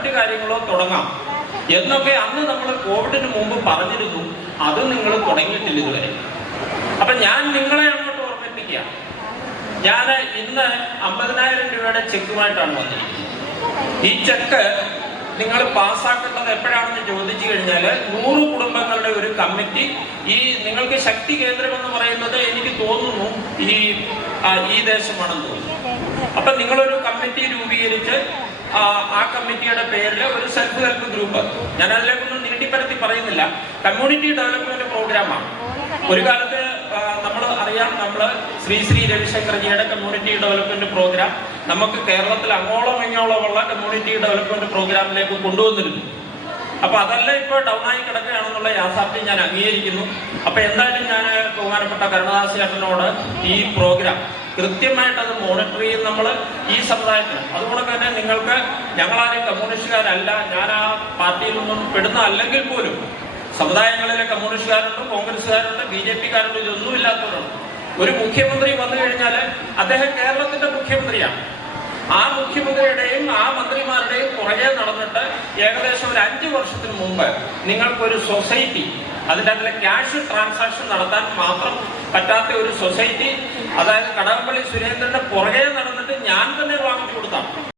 മറ്റു കാര്യങ്ങളോ തുടങ്ങാം എന്നൊക്കെ അന്ന് നമ്മൾ കോവിഡിന് മുമ്പ് പറഞ്ഞിരുന്നു. അത് നിങ്ങൾ തുടങ്ങിയിട്ടില്ല ഇതുവരെ. അപ്പൊ ഞാൻ നിങ്ങളെ അങ്ങോട്ട് ഓർമ്മിപ്പിക്കുക, ഞാൻ ഇന്ന് 50,000 രൂപയുടെ ചെക്കുമായിട്ടാണ് വന്നിരിക്കുന്നത്. ഈ ചെക്ക് നിങ്ങൾ പാസ്സാക്കേണ്ടത് എപ്പോഴാണെന്ന് ചോദിച്ചു കഴിഞ്ഞാൽ 100 കുടുംബങ്ങളുടെ ഒരു കമ്മിറ്റി, ഈ നിങ്ങൾക്ക് ശക്തി കേന്ദ്രം എന്ന് പറയുന്നത് എനിക്ക് തോന്നുന്നു ഈ ദേശമാണെന്ന് തോന്നുന്നു. അപ്പൊ നിങ്ങളൊരു കമ്മിറ്റി രൂപീകരിച്ച് ആ കമ്മിറ്റിയുടെ പേരിൽ ഒരു സെൽഫ് ഹെൽപ്പ് ഗ്രൂപ്പ്, ഞാൻ അതിലേക്കൊന്നും നീട്ടിപ്പരത്തി പറയുന്നില്ല, കമ്മ്യൂണിറ്റി ഡെവലപ്മെന്റ് പ്രോഗ്രാമാണ്. ഒരു കാലത്ത് നമ്മൾ അറിയാം, നമ്മൾ ശ്രീ രവിശങ്കർജിയുടെ കമ്മ്യൂണിറ്റി ഡെവലപ്മെന്റ് പ്രോഗ്രാം നമുക്ക് കേരളത്തിൽ അങ്ങോളം ഇങ്ങോളമുള്ള കമ്മ്യൂണിറ്റി ഡെവലപ്മെന്റ് പ്രോഗ്രാമിലേക്ക് കൊണ്ടുവന്നിരുന്നു. അപ്പൊ അതെല്ലാം ഇപ്പോൾ ഡൗൺ ആയി കിടക്കുകയാണെന്നുള്ള യാഥാർത്ഥ്യം ഞാൻ അംഗീകരിക്കുന്നു. അപ്പൊ എന്തായാലും ഞാൻ ബഹുമാനപ്പെട്ട കരുണാദാസ് ചേട്ടനോട് ഈ പ്രോഗ്രാം കൃത്യമായിട്ട് അത് മോണിറ്റർ ചെയ്യും നമ്മൾ ഈ സമുദായത്തിന്. അതുകൊണ്ട് തന്നെ നിങ്ങൾക്ക്, ഞങ്ങളാരും കമ്മ്യൂണിസ്റ്റുകാരല്ല, ഞാൻ ആ പാർട്ടിയിൽ നിന്നും പെടുന്ന അല്ലെങ്കിൽ പോലും സമുദായങ്ങളിലെ കമ്മ്യൂണിസ്റ്റുകാരുണ്ട്, കോൺഗ്രസ്സുകാരുണ്ട്, BJP-കാരുണ്ട്, ഇതൊന്നുമില്ലാത്തവരുണ്ട്. ഒരു മുഖ്യമന്ത്രി വന്നു കഴിഞ്ഞാൽ അദ്ദേഹം കേരളത്തിന്റെ മുഖ്യമന്ത്രിയാണ്. ആ മുഖ്യമന്ത്രിയുടെയും ആ മന്ത്രിമാരുടെയും പുറകെ നടന്നിട്ട് ഏകദേശം ഒരു 5 വർഷത്തിന് മുമ്പ് നിങ്ങൾക്കൊരു സൊസൈറ്റി, അതിൻ്റെ അതിലെ ക്യാഷ് ട്രാൻസാക്ഷൻ നടത്താൻ മാത്രം പറ്റാത്ത ഒരു സൊസൈറ്റി, അതായത് കടകംപള്ളി സുരേന്ദ്രന്റെ പുറകെ നടന്നിട്ട് ഞാൻ തന്നെ വാങ്ങിച്ചു കൊടുത്താണ്.